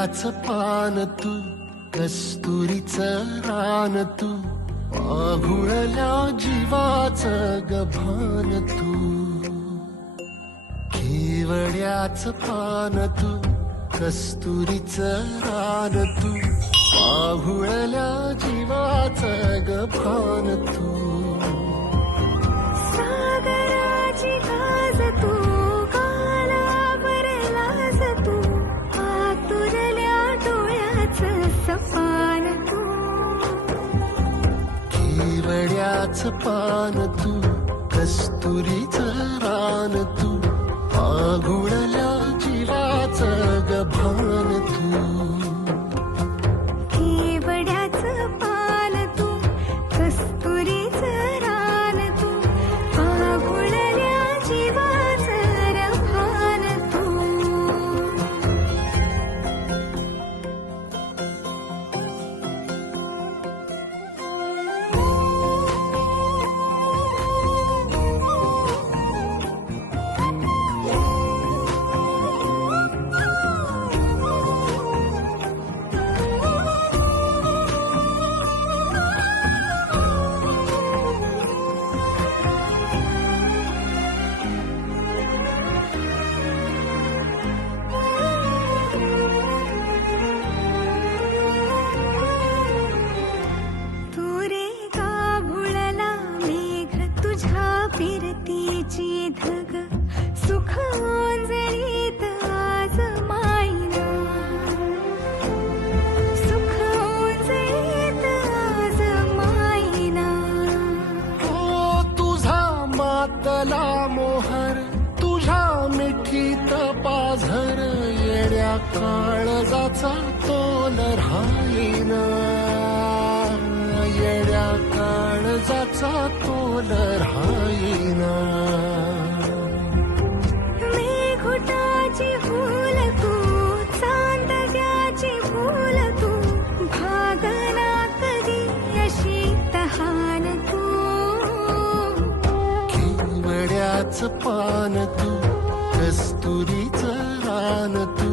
केवड्याचं पान तू, कस्तुरीचं रान तू, आघुळल्या जीवाचं गभान तू. केवड्याचं पान तू, कस्तुरीचं रान तू, आघुळल्या जीवाचं गभान तू. सागराची गाज तू, कालावर लाज तू, आतुरल्या डोळ्याचं सपान तू. केवड्याचं पान तू, कस्तुरीचं रान तू, आघुळल्या जीवाचं गभान तू. केवड्याचं पान तू, कस्तुरीचं रान तू, आघुळल्या जीवाचं रभान तू. फिरतीची धग सुख ओंजळीत आज मायना, सुख ओंजळीत आज मायना. ओ तुझा मातला मोहर, तुझ्या मिठीत पाझर, येड्या काळजाचा तोल राहीना, येड्या काळजाचा तोल राहीना. मेघुटाची फूल तू, चांदण्याची फूल तू, भागना कधी अशी तहान तू. केवड्याचं पान तू, कस्तुरीचं रान तू,